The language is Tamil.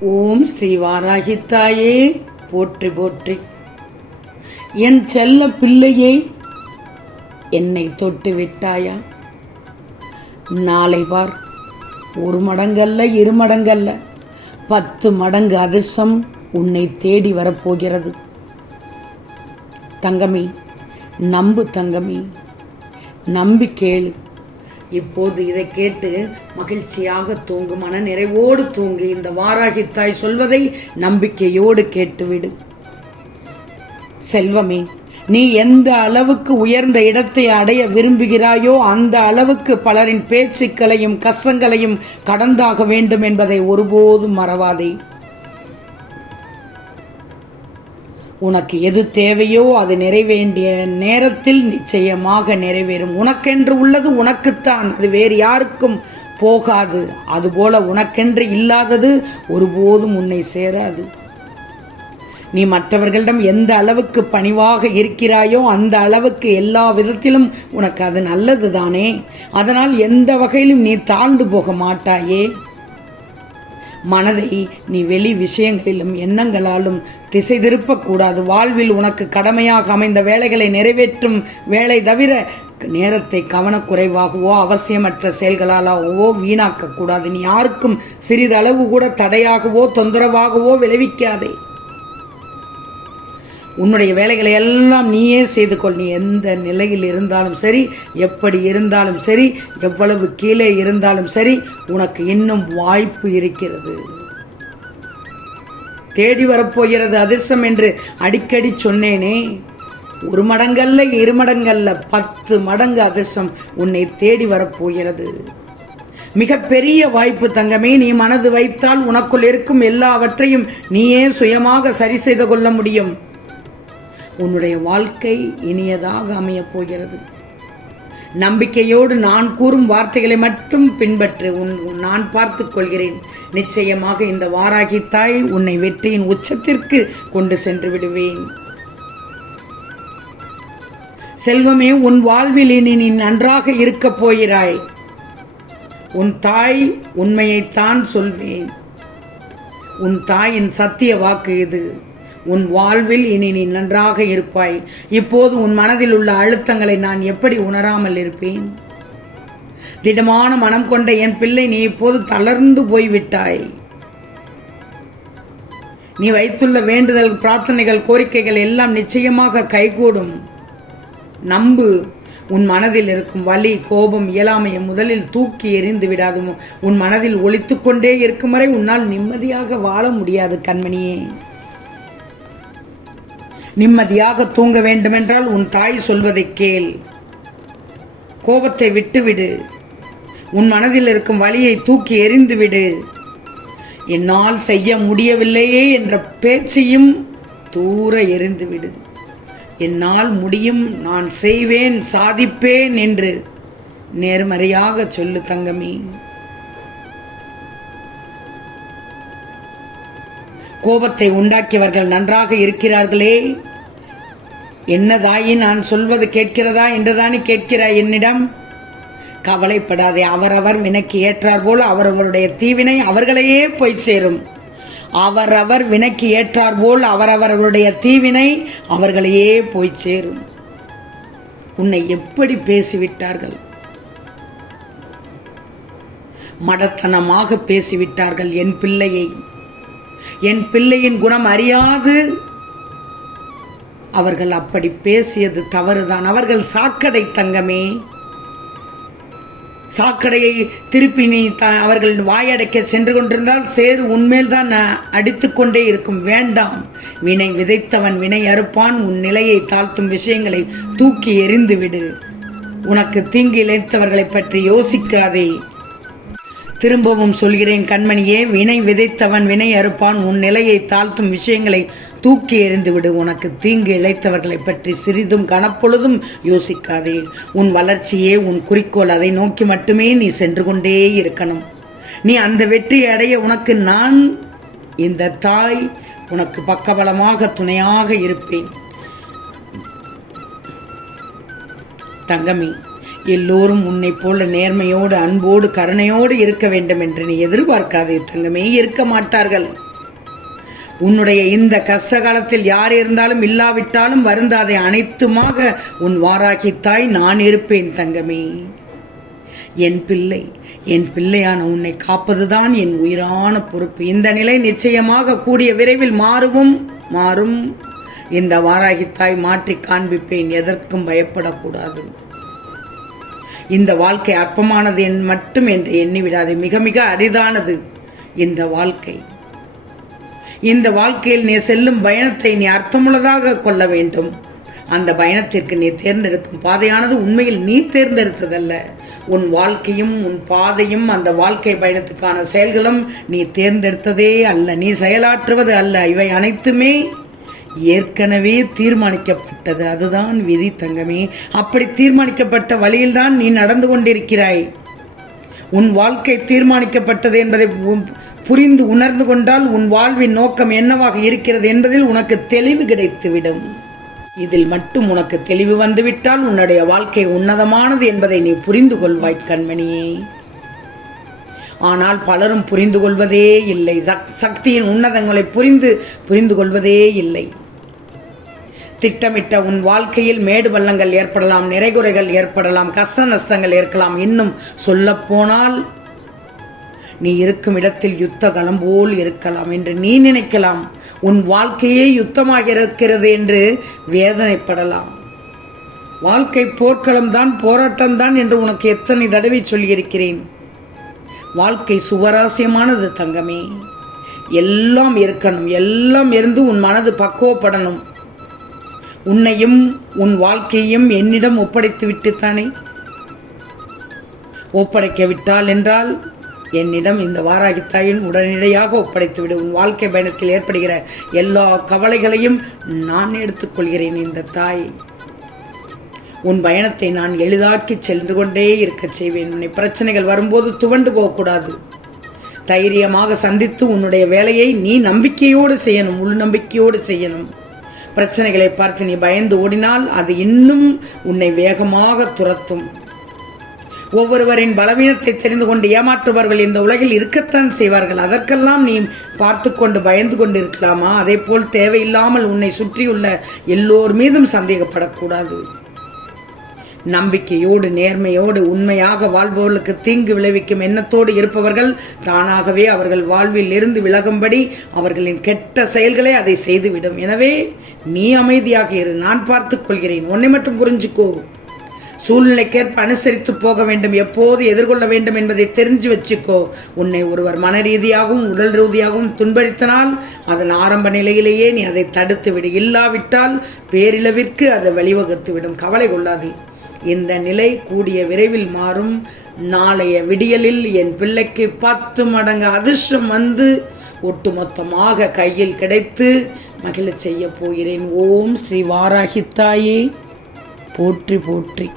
ஓம் ஸ்ரீ வாராகித்தாயே போற்றி போற்றி. என் செல்ல பிள்ளையே என்னை தொட்டு விட்டாயா? நாளை பார் ஒரு மடங்கல்ல இரு மடங்கல்ல. பத்து மடங்கு அதிர்ஷ்டம் உன்னை தேடி வரப்போகிறது. தங்கமே நம்பு தங்கமே. நம்பி கேளு. இப்போது இதை கேட்டு மகிழ்ச்சியாக தூங்கு மன நிறைவோடு தூங்கு இந்த வாராகி தாய் சொல்வதை நம்பிக்கையோடு கேட்டுவிடு. செல்வமே நீ எந்த அளவுக்கு உயர்ந்த இடத்தை அடைய விரும்புகிறாயோ அந்த அளவுக்கு பலரின் பேச்சுக்களையும் கசங்களையும் கடந்தாக வேண்டும் என்பதை ஒருபோதும் மறவாதே. உனக்கு எது தேவையோ அது நிறைவேண்டிய நேரத்தில் நிச்சயமாக நிறைவேறும். உனக்கென்று உள்ளது உனக்குத்தான். அது வேறு யாருக்கும் போகாது. அதுபோல உனக்கென்று இல்லாதது ஒருபோதும் உன்னை சேராது. நீ மற்றவர்களிடம் எந்த அளவுக்கு பணிவாக இருக்கிறாயோ அந்த அளவுக்கு எல்லா விதத்திலும் உனக்கு அது நல்லது தானே அதனால் எந்த வகையிலும் நீ தாழ்ந்து போக மாட்டாயே? மனதை நீ வெளி விஷயங்களிலும் எண்ணங்களாலும் திசை திருப்பக்கூடாது வாழ்வில் உனக்கு கடமையாக அமைந்த வேலைகளை நிறைவேற்றும் வேலை தவிர நேரத்தை கவனக்குறைவாகவோ அவசியமற்ற செயல்களாலாகவோ வீணாக்கக்கூடாது. நீ யாருக்கும் சிறிதளவு கூட தடையாகவோ தொந்தரவாகவோ விளைவிக்காதே. உன்னுடைய வேலைகளை எல்லாம் நீயே செய்து கொள். நீ எந்த நிலையில் இருந்தாலும் சரி எப்படி இருந்தாலும் சரி எவ்வளவு கீழே இருந்தாலும் சரி உனக்கு இன்னும் வாய்ப்பு இருக்கிறது. தேடி வரப்போகிறது அதிர்ஷ்டம் என்று அடிக்கடி சொன்னேனே. ஒரு மடங்கல்ல இரு மடங்கல்ல பத்து மடங்கு அதிர்ஷ்டம் உன்னை தேடி வரப்போகிறது. மிகப்பெரிய வாய்ப்பு தங்கமே நீ மனது வைத்தால் உனக்குள் இருக்கும் எல்லாவற்றையும் நீயே சுயமாக சரி செய்து கொள்ள முடியும். உன்னுடைய வாழ்க்கை இனியதாக அமையப் போகிறது. நம்பிக்கையோடு நான் கூறும் வார்த்தைகளை மட்டும் பின்பற்று உன் நான் பார்த்து கொள்கிறேன். நிச்சயமாக இந்த வாராகி தாய் உன்னை வெற்றியின் உச்சத்திற்கு கொண்டு சென்று விடுவேன். செல்வமே உன் வாழ்வில் இனி நீ நன்றாக இருக்கப் போகிறாய். உன் தாய் உண்மையைத்தான் சொல்வேன். உன் தாயின் சத்திய வாக்கு இது. உன் வாழ்வில் இனி நீ நன்றாக இருப்பாய். இப்போது உன் மனதில் உள்ள அழுத்தங்களை நான் எப்படி உணராமல் இருப்பேன்? திடமான மனம் கொண்ட என் பிள்ளை நீ இப்போது தளர்ந்து போய்விட்டாய். நீ வைத்துள்ள வேண்டுதல் பிரார்த்தனைகள் கோரிக்கைகள் எல்லாம் நிச்சயமாக கைகூடும். நம்பு உன் மனதில் இருக்கும் வலி கோபம் இயலாமையை முதலில் தூக்கி எறிந்து விடாது உன் மனதில் ஒழித்துக்கொண்டே இருக்கும் வரை உன்னால் நிம்மதியாக வாழ முடியாது கண்மணியே. நிம்மதியாக தூங்க வேண்டுமென்றால் உன் தாய் சொல்வதை கேள். கோபத்தை விட்டுவிடு. உன் மனதில் இருக்கும் வழியை தூக்கி எறிந்துவிடு. என்னால் செய்ய முடியவில்லையே என்ற பேச்சையும் தூர எறிந்துவிடு. என்னால் முடியும் நான் செய்வேன் சாதிப்பேன் என்று நேர்மறையாக சொல்லு தங்கமே. கோபத்தை உண்டாக்கியவர்கள் நன்றாக இருக்கிறார்களே. என்னதாயி நான் சொல்வது கேட்கிறதா? என்றுதானே கேட்கிறாய் என்னிடம்? கவலைப்படாதே அவரவர் வினைக்கு ஏற்றார் போல் அவரவருடைய தீவினை அவர்களையே போய் சேரும். அவரவர் வினைக்கு ஏற்றார் போல் அவரவர்களுடைய தீவினை அவர்களையே போய் சேரும். உன்னை எப்படி பேசிவிட்டார்கள்? மடத்தனமாக பேசிவிட்டார்கள் என் பிள்ளையை. என் பிள்ளையின் குணம் அறியாது. அவர்கள் அப்படி பேசியது தவறுதான். அவர்கள் சாக்கடை தங்கமே. சாக்கடையை திருப்பி நீ த அவர்கள் வாயடைக்க சென்று கொண்டிருந்தால் சேறு உன்மேல் தான் அடித்துக்கொண்டே இருக்கும். வேண்டாம். வினை விதைத்தவன் வினை அறுப்பான். உன் நிலையை தாழ்த்தும் விஷயங்களை தூக்கி எறிந்து விடு உனக்கு தீங்கு இழைத்தவர்களை பற்றி யோசிக்காதே. திரும்பவும் சொல்கிறேன் கண்மணியே வினை விதைத்தவன் வினை அறுப்பான் உன் நிலையை தாழ்த்தும் விஷயங்களை தூக்கி எறிந்துவிடு உனக்கு தீங்கு இழைத்தவர்களை பற்றி சிறிதும் கனப்பொழுதும் யோசிக்காதே. உன் வளர்ச்சியே உன் குறிக்கோள் அதை நோக்கி மட்டுமே நீ சென்று கொண்டே இருக்கணும். நீ அந்த வெற்றியை அடைய உனக்கு நான் இந்த தாய் உனக்கு பக்கபலமாக துணையாக இருப்பேன். தங்கமே எல்லோரும் உன்னை போல நேர்மையோடு அன்போடு கருணையோடு இருக்க வேண்டும் என்று நீ எதிர்பார்க்காதே தங்கமே. இருக்க மாட்டார்கள். உன்னுடைய இந்த கஷ்ட காலத்தில் யார் இருந்தாலும் இல்லாவிட்டாலும் வருந்தாதே. அனைத்துமாக உன் வாராகி தாய் நான் இருப்பேன் தங்கமே. என் பிள்ளை என் பிள்ளையான உன்னை காப்பதுதான் என் உயிரான பொறுப்பு. இந்த நிலை நிச்சயமாக கூடிய விரைவில் மாறுவும் மாறும். இந்த வாராகி தாய் மாற்றி காண்பிப்பேன். எதற்கும் பயப்படக்கூடாது. இந்த வாழ்க்கை அற்பமானது என் மட்டும் என்று எண்ணிவிடாது. மிக மிக அரிதானது இந்த வாழ்க்கை. இந்த வாழ்க்கையில் நீ செல்லும் பயணத்தை நீ அர்த்தமுள்ளதாக கொள்ள வேண்டும். அந்த பயணத்திற்கு நீ தேர்ந்தெடுக்கும் பாதையானது உண்மையில் நீ தேர்ந்தெடுத்ததல்ல. உன் வாழ்க்கையும் உன் பாதையும் அந்த வாழ்க்கை பயணத்துக்கான செயல்களும் நீ தேர்ந்தெடுத்ததே அல்ல. நீ செயலாற்றுவது அல்ல. இவை அனைத்துமே ஏற்கனவே தீர்மானிக்கப்பட்டது. அதுதான் விதி தங்கமே. அப்படி தீர்மானிக்கப்பட்ட வழியில்தான் நீ நடந்து கொண்டிருக்கிறாய். உன் வாழ்க்கை தீர்மானிக்கப்பட்டது என்பதை புரிந்து உணர்ந்து கொண்டால் உன் வாழ்வின் நோக்கம் என்னவாக இருக்கிறது என்பதில் உனக்கு தெளிவு கிடைத்துவிடும். இதில் மட்டும் உனக்கு தெளிவு வந்துவிட்டால் உன்னுடைய வாழ்க்கை உன்னதமானது என்பதை நீ புரிந்து கொள்வாய் கண்மணியே ஆனால் பலரும் புரிந்து கொள்வதே இல்லை. சக்- சக்தியின் உன்னதங்களை புரிந்து புரிந்து கொள்வதே இல்லை. திட்டமிட்ட உன் வாழ்க்கையில் மேடு பள்ளங்கள் ஏற்படலாம் நிறைகுறைகள் ஏற்படலாம் கஷ்ட நஷ்டங்கள் இருக்கலாம் இன்னும் சொல்லப்போனால் நீ இருக்கும் இடத்தில் யுத்த கலம் போல் இருக்கலாம் என்று நீ நினைக்கலாம். உன் வாழ்க்கையே யுத்தமாக இருக்கிறது என்று வேதனைப்படலாம். வாழ்க்கை போர்க்களம்தான் போராட்டம்தான் என்று உனக்கு எத்தனை தடவை சொல்லியிருக்கிறேன்? வாழ்க்கை சுவராசியமானது தங்கமே. எல்லாம் இருக்கணும் எல்லாம் இருந்து உன் மனது பக்குவப்படணும். உன்னையும் உன் வாழ்க்கையையும் என்னிடம் ஒப்படைத்து விட்டுத்தானே ஒப்படைக்க விட்டால் என்றால் என்னிடம் இந்த வாராகி தாயின் உடனடியாக ஒப்படைத்துவிடு. உன் வாழ்க்கை பயணத்தில் ஏற்படுகிற எல்லா கவலைகளையும் நான் எடுத்துக்கொள்கிறேன் இந்த தாய். உன் பயணத்தை நான் எளிதாக்கி சென்று கொண்டே இருக்கச் செய்வேன். உன்னை பிரச்சனைகள் வரும்போது துவண்டு போகக்கூடாது. தைரியமாக சந்தித்து உன்னுடைய வேலையை நீ நம்பிக்கையோடு செய்யணும் உள் நம்பிக்கையோடு செய்யணும். பிரச்சனைகளை பார்த்து நீ பயந்து ஓடினால் அது இன்னும் உன்னை வேகமாக துரத்தும். ஒவ்வொருவரின் பலவீனத்தை தெரிந்து கொண்டு ஏமாற்றுபவர்கள் இந்த உலகில் இருக்கத்தான் செய்வார்கள். அதற்கெல்லாம் நீ பார்த்து கொண்டு பயந்து கொண்டு இருக்கலாமா அதே போல் தேவையில்லாமல் உன்னை சுற்றியுள்ள எல்லோர் மீதும் சந்தேகப்படக்கூடாது. நம்பிக்கையோடு நேர்மையோடு உண்மையாக வாழ்பவர்களுக்கு தீங்கு விளைவிக்கும் எண்ணத்தோடு இருப்பவர்கள் தானாகவே அவர்கள் வாழ்வில் இருந்து விலகும்படி அவர்களின் கெட்ட செயல்களை அதை செய்துவிடும். எனவே நீ அமைதியாக இரு. நான் பார்த்துக் கொள்கிறேன். உன்னை மட்டும் புரிஞ்சுக்கோ. சூழ்நிலைக்கேற்ப அனுசரித்து போக வேண்டும். எப்போது எதிர்கொள்ள வேண்டும் என்பதை தெரிஞ்சு வச்சுக்கோ. உன்னை ஒருவர் மன ரீதியாகவும் உடல் ரீதியாகவும் துன்பறித்தனால் அதன் ஆரம்ப நிலையிலேயே நீ அதை தடுத்து விடு இல்லாவிட்டால் பேரிழவிற்கு அதை வழிவகுத்து விடும் கவலை கொள்ளாதே. இந்த நிலை கூடிய விரைவில் மாறும். நாளைய விடியலில் என் பிள்ளைக்கு பத்து மடங்கு அதிர்ஷ்டம் வந்து ஒட்டுமொத்தமாக கையில் கிடைத்து மகிழச் செய்ய போகிறேன். ஓம் ஸ்ரீ வாராகித்தாயே. போற்றி போற்றி.